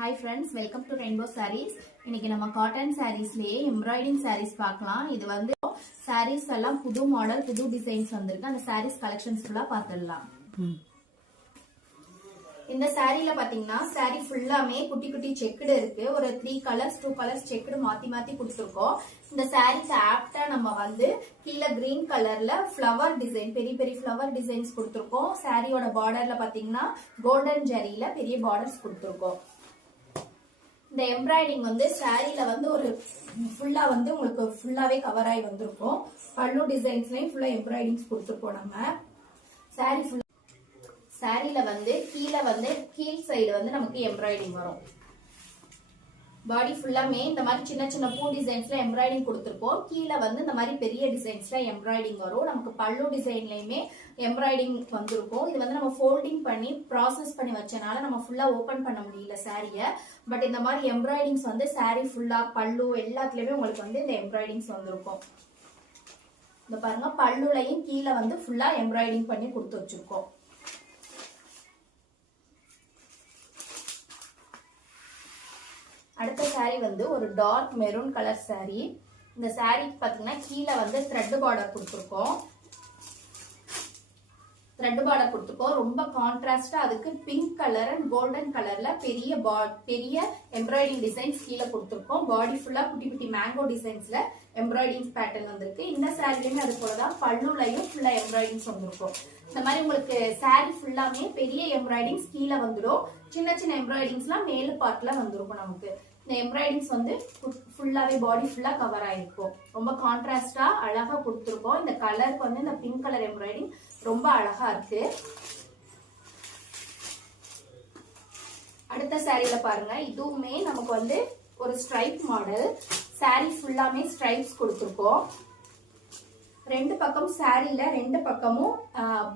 Hi friends, welcome to Rainbow Sarees. இன்னைக்கு நம்ம cotton சாரீஸ்லயே embroidering saris பார்க்கலாம். இது வந்து சாரீஸ் எல்லாம் புது மாடல், புது டிசைன்ஸ் வந்திருக்கு. அந்த சாரீஸ் கலெக்ஷன்ஸ் ஃபுல்லா பார்த்துடலாம். இந்த சாரீல பாத்தீங்கன்னா சாரீ ஃபுல்லாமே குட்டி குட்டி செக்குடு இருக்கு. ஒரு 3 கலர்ஸ் 2 கலர்ஸ் செக்குடு மாத்தி மாத்தி கொடுத்துருக்கோம். இந்த சாரீக்கு ஆப்டா நம்ம வந்து கீழே கிரீன் கலர்ல ஃப்ளவர் டிசைன், பெரிய பெரிய ஃப்ளவர் டிசைன்ஸ் கொடுத்துருக்கோம். சாரியோட பார்டர்ல பாத்தீங்கன்னா கோல்டன் ஜரியில பெரிய பார்டர்ஸ் கொடுத்துருக்கோம். இந்த எம்ப்ராய்டிங் வந்து சாரியில வந்து ஒரு ஃபுல்லா வந்து உங்களுக்கு ஃபுல்லாவே கவர் ஆகி வந்திருக்கும். பல்லு டிசைன்ஸ்லயும் ஃபுல்லா எம்ப்ராய்டிங்ஸ் கொடுத்துருக்கோம். நம்ம சாரி ஃபுல்லா சாரியில வந்து கீழே வந்து கீழ் சைடு வந்து நமக்கு எம்ப்ராய்டிங் வரும். பாடி ஃபுல்லாமே இந்த மாதிரி சின்ன சின்ன பூ டிசைன்ஸ்ல எம்ப்ராய்டிங் கொடுத்துருக்கோம். கீழே வந்து இந்த மாதிரி பெரிய டிசைன்ஸ்ல எம்ப்ராய்டிங் வரும். நமக்கு பல்லு டிசைன்லயுமே எம்ப்ராய்டிங் வந்திருக்கும். இது வந்து நம்ம ஃபோல்டிங் பண்ணி ப்ராசஸ் பண்ணி வச்சனால நம்ம ஃபுல்லா ஓபன் பண்ண முடியல சாரிய. பட் இந்த மாதிரி எம்ப்ராய்டிங்ஸ் வந்து சாரி ஃபுல்லா பல்லு எல்லாத்துலயுமே உங்களுக்கு வந்து இந்த எம்ப்ராய்டிங்ஸ் வந்திருக்கும். இந்த பாருங்க, பல்லுலையும் கீழே வந்து ஃபுல்லா எம்ப்ராய்டிங் பண்ணி கொடுத்து வச்சிருக்கோம். அடுத்த சாரி வந்து ஒரு டார்க் மெரூன் கலர் சாரி. இந்த சாரிக்கு பாத்தீங்கன்னா கீழே வந்து த்ரெட் பார்டர் கொடுத்துருக்கோம். த்ரெட் பார்டர் கொடுத்துருக்கோம். ரொம்ப கான்ட்ராஸ்டா அதுக்கு பிங்க் கலர் அண்ட் கோல்டன் கலர்ல பெரிய எம்ப்ராய்டிங் டிசைன்ஸ் கீழே கொடுத்துருக்கோம். பாடி ஃபுல்லா குட்டி குட்டி மேங்கோ டிசைன்ஸ்ல எம்ப்ராய்டிஙங் பேட்டர்ன் வந்திருக்கு. இந்த சாரிலையுமே அது போலதான் பல்லுலையும் ஃபுல்லா எம்ப்ராய்டிங்ஸ் வந்திருக்கும். இந்த மாதிரி உங்களுக்கு சாரி ஃபுல்லாமே பெரிய எம்ப்ராய்டிங்ஸ் கீழே வந்துடும். சின்ன சின்ன எம்ப்ராய்டிங்ஸ்லாம் மேல் பார்ட்ல வந்திருக்கும். நமக்கு இந்த எம்ப்ராய்டிங்ஸ் வந்து ஃபுல்லாவே பாடி ஃபுல்லா கவர் ஆயிருக்கும். ரொம்ப கான்ட்ராஸ்டா அழகா கொடுத்துருக்கோம். இந்த கலருக்கு வந்து இந்த பிங்க் கலர் எம்ப்ராய்டிங் ரொம்ப அழகா இருக்கு. அடுத்த சாரியில பாருங்க, இதுவுமே நமக்கு வந்து ஒரு ஸ்ட்ரைப் மாடல். சாரி ஃபுல்லாமே ஸ்ட்ரைப்ஸ் கொடுத்துருக்கோம். ரெண்டு பக்கம் சாரியில ரெண்டு பக்கமும்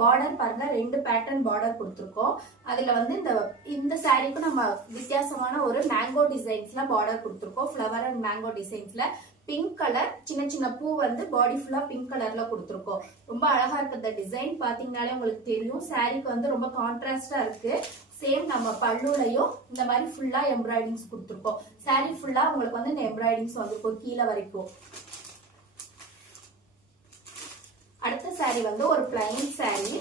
பார்டர் பாருங்க, 2 பேட்டர்ன் பார்டர் கொடுத்துருக்கோம். அதுல வந்து இந்த சாரிக்கு நம்ம வித்தியாசமான ஒரு மேங்கோ டிசைன்ஸ்ல பார்டர் கொடுத்துருக்கோம். ஃபிளவர் அண்ட் மேங்கோ டிசைன்ஸ்ல பிங்க் கலர் சின்ன சின்ன பூ வந்து பாடி ஃபுல்லா பிங்க் கலர்ல கொடுத்துருக்கோம். ரொம்ப அழகா இருக்கு. இந்த டிசைன் பாத்தீங்கன்னாலே உங்களுக்கு தெரியும். சாரிக்கு வந்து ரொம்ப கான்ட்ராஸ்டா இருக்கு. சேம் நம்ம பல்லுலையும் இந்த மாதிரி ஃபுல்லா எம்ப்ராய்டிங்ஸ் கொடுத்துருக்கோம். சாரி ஃபுல்லா உங்களுக்கு வந்து இந்த எம்ப்ராய்டிங்ஸ் வந்திருக்கும் கீழே வரைக்கும். அடுத்த சாரி வந்து ஒரு பிளைன் சாரி.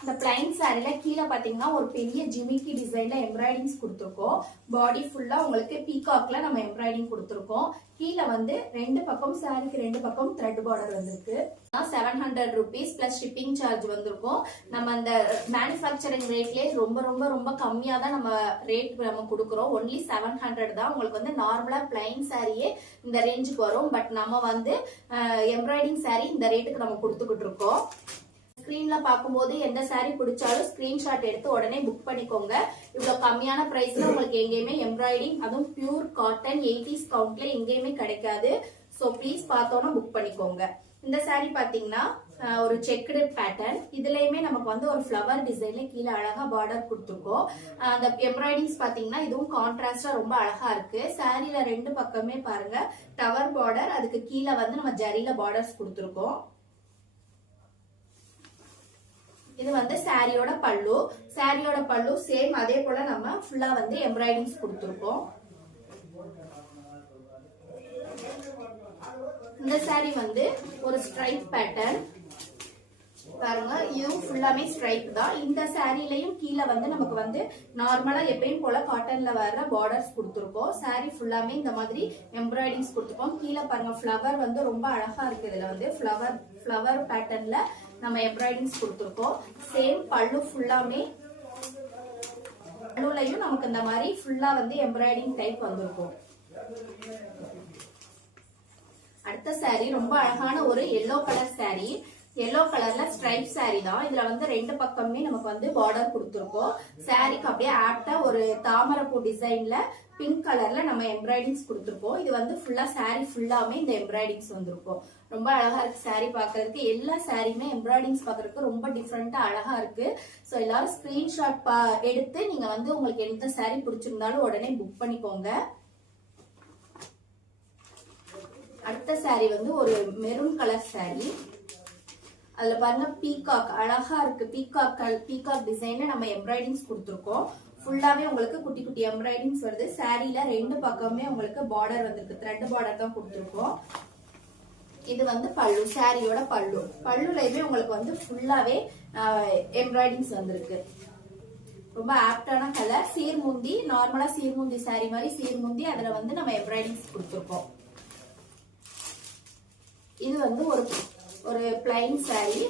இந்த பிளைன் சாரில கீழே பாத்தீங்கன்னா ஒரு பெரிய ஜிமிக்கி டிசைன்ல எம்ப்ராய்டிங்ஸ் கொடுத்துருக்கோம். பாடி ஃபுல்லா உங்களுக்கு பீகாக்ல நம்ம எம்ப்ராய்டிங் கொடுத்துருக்கோம். கீழே வந்து ரெண்டு பக்கம் சாரிக்கு ரெண்டு பக்கம் த்ரெட் பார்டர் வந்திருக்கு. 700 rupees பிளஸ் ஷிப்பிங் சார்ஜ் வந்திருக்கும். நம்ம அந்த மேனுஃபேக்சரிங் ரேட்லயே ரொம்ப ரொம்ப ரொம்ப கம்மியா தான் நம்ம ரேட் நம்ம கொடுக்குறோம். ஒன்லி 700 தான். உங்களுக்கு வந்து நார்மலா பிளைன் சாரியே இந்த ரேஞ்சுக்கு வரும். பட் நம்ம வந்து எம்ப்ராய்டிங் சாரி இந்த ரேட்டுக்கு நம்ம கொடுத்துக்கிட்டு இருக்கோம். ஸ்கிரீன்ல பார்க்கும்போது எந்த சாரி பிடிச்சாலும் ஸ்கிரீன்ஷாட் எடுத்து உடனே புக் பண்ணிக்கோங்க. இவ்வளவு கம்மியான பிரைஸ்ல உங்களுக்கு எங்கேயுமே எம்ப்ராய்டிங், அதுவும் பியூர் காட்டன் 80s கவுண்ட்ல எங்கேயுமே கிடைக்காது. சோ ப்ளீஸ் பார்த்தோன்னா புக் பண்ணிக்கோங்க. இந்த சாரி பாத்தீங்கன்னா ஒரு செக்குடு பேட்டர்ன். இதுலயுமே நமக்கு வந்து ஒரு ஃபிளவர் டிசைன்ல கீழே அழகா பார்டர் கொடுத்துருக்கோம். அந்த எம்ப்ராய்டிங்ஸ் பாத்தீங்கன்னா இதுவும் கான்ட்ராஸ்டா ரொம்ப அழகா இருக்கு. சாரியில ரெண்டு பக்கமே பாருங்க டவர் பார்டர், அதுக்கு கீழே வந்து நம்ம ஜரியில பார்டர்ஸ் கொடுத்துருக்கோம். இது வந்து சாரியோட பல்லு. சாரியோட பல்லு சேம் அதே போல நம்ம ஃபுல்லா வந்து எம்ப்ராய்டிங்ஸ் கொடுத்துருக்கோம். இந்த சாரி வந்து ஒரு ஸ்ட்ரைப் பேட்டர்ன் பாருங்க. இதுவும் ஃபுல்லாமே ஸ்ட்ரைப் தான். இந்த சாரிலையும் கீழே வந்து நமக்கு வந்து நார்மலா எப்பயும் போல காட்டன்ல வர்ற பார்டர்ஸ் கொடுத்துருக்கோம். சாரி ஃபுல்லாமே இந்த மாதிரி எம்ப்ராய்டிங்ஸ் கொடுத்துருக்கோம். கீழே பாருங்க ஃபிளவர் வந்து ரொம்ப அழகா இருக்கு. இதுல வந்து ஃபிளவர் பேட்டர்ன்ல நம்ம எம்ப்ராய்டிங்ஸ் கொடுத்துருக்கோம். சேம் பல்லு ஃபுல்லாமே பல்லுலையும் நமக்கு இந்த மாதிரி ஃபுல்லா வந்து எம்ப்ராய்டிங் டைப் வந்திருக்கும். அடுத்த சாரி ரொம்ப அழகான ஒரு எல்லோ கலர் சாரி. எல்லோ கலர்ல ஸ்ட்ரைப் சாரி தான். இதுல வந்து ரெண்டு பக்கமே நமக்கு வந்து பார்டர் கொடுத்துருக்கோம். சாரிக்கு அப்படியே ஆப்டா ஒரு தாமரைப்பூ டிசைன்ல பிங்க் கலர்ல நம்ம எம்ப்ராய்டிங்ஸ் கொடுத்துருக்கோம். இது வந்து ஃபுல்லா சாரி ஃபுல்லாமே இந்த எம்ப்ராய்டிங்ஸ் வந்திருக்கும். ரொம்ப அழகா இருக்கு சாரி பாக்குறதுக்கு. எல்லா சாரியுமே எம்ப்ராய்டிங்ஸ் பாக்குறதுக்கு ரொம்ப டிஃப்ரெண்டா அழகா இருக்கு. சோ எல்லாரும் ஸ்கிரீன்ஷாட் எடுத்து நீங்க வந்து உங்களுக்கு எந்த சாரி பிடிச்சிருந்தாலும் உடனே புக் பண்ணிக்கோங்க. அடுத்த சாரி வந்து ஒரு மெரூன் கலர் சாரி. அதுல பாருங்க பீகாக் அழகா இருக்கு. பீகாக் டிசைன்ல நம்ம எம்ப்ராய்டிங்ஸ் கொடுத்துருக்கோம். ஃபுல்லாவே உங்களுக்கு குட்டி குட்டி எம்ப்ராய்டிங்ஸ் வருது. சாரீல ரெண்டு பக்கமே உங்களுக்கு பார்டர் வந்திருக்கு. த்ரெட் பார்டர் தான் கொடுத்துருக்கோம். இது வந்து பல்லு, சாரியோட பல்லு. பல்லுலயுமே உங்களுக்கு வந்து ஃபுல்லாவே எம்ப்ராய்டிங்ஸ் வந்திருக்கு. ரொம்ப ஆப்டான கலர். சீர்முந்தி, நார்மலா சீர்முந்தி சாரி மாதிரி சீர்முந்தி, அதுல வந்து நம்ம எம்ப்ராய்டிங்ஸ் கொடுத்துருக்கோம். இது வந்து ஒரு பிளைன் சாரி.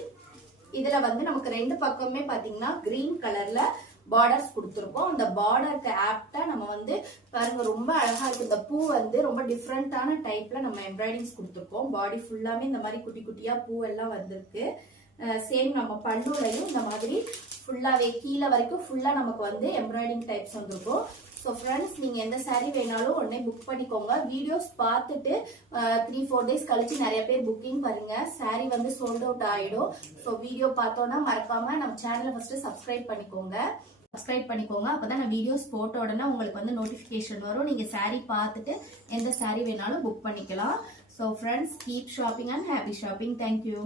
இதுல வந்து நமக்கு ரெண்டு பக்கமே பாத்தீங்கன்னா கிரீன் கலர்ல பார்டர்ஸ் கொடுத்துருக்கோம். அந்த பார்டருக்கு ஆப்டா நம்ம வந்து பாருங்க ரொம்ப அழகா இருக்கு. இந்த பூ வந்து ரொம்ப டிஃப்ரெண்டான டைப்ல நம்ம எம்ப்ராய்டிங்ஸ் கொடுத்துருக்கோம். பாடி ஃபுல்லாமே இந்த மாதிரி குட்டி குட்டியா பூ எல்லாம் வந்திருக்கு. சேம் நம்ம பல்லுலையும் இந்த மாதிரி ஃபுல்லாவே கீழே வரைக்கும் ஃபுல்லா நமக்கு வந்து எம்ப்ராய்டிங் டைப்ஸ் வந்திருக்கும். ஸோ ஃப்ரெண்ட்ஸ், நீங்க எந்த சாரீ வேணாலும் உடனே புக் பண்ணிக்கோங்க. வீடியோஸ் பார்த்துட்டு 3-4 டேஸ் கழிச்சு நிறைய பேர் புக்கிங் பாருங்க. சாரீ வந்து சோல்ட் அவுட் ஆயிடும். ஸோ வீடியோ பார்த்தோன்னா மறக்காம நம்ம சேனலை ஃபர்ஸ்ட் சப்ஸ்கிரைப் பண்ணிக்கோங்க. அப்பதான் நான் வீடியோஸ் போட்ட உடனே உங்களுக்கு வந்து நோட்டிபிகேஷன் வரும். நீங்க சாரீ பார்த்துட்டு எந்த சாரீ வேணாலும் புக் பண்ணிக்கலாம். So friends, keep shopping and happy shopping. Thank you.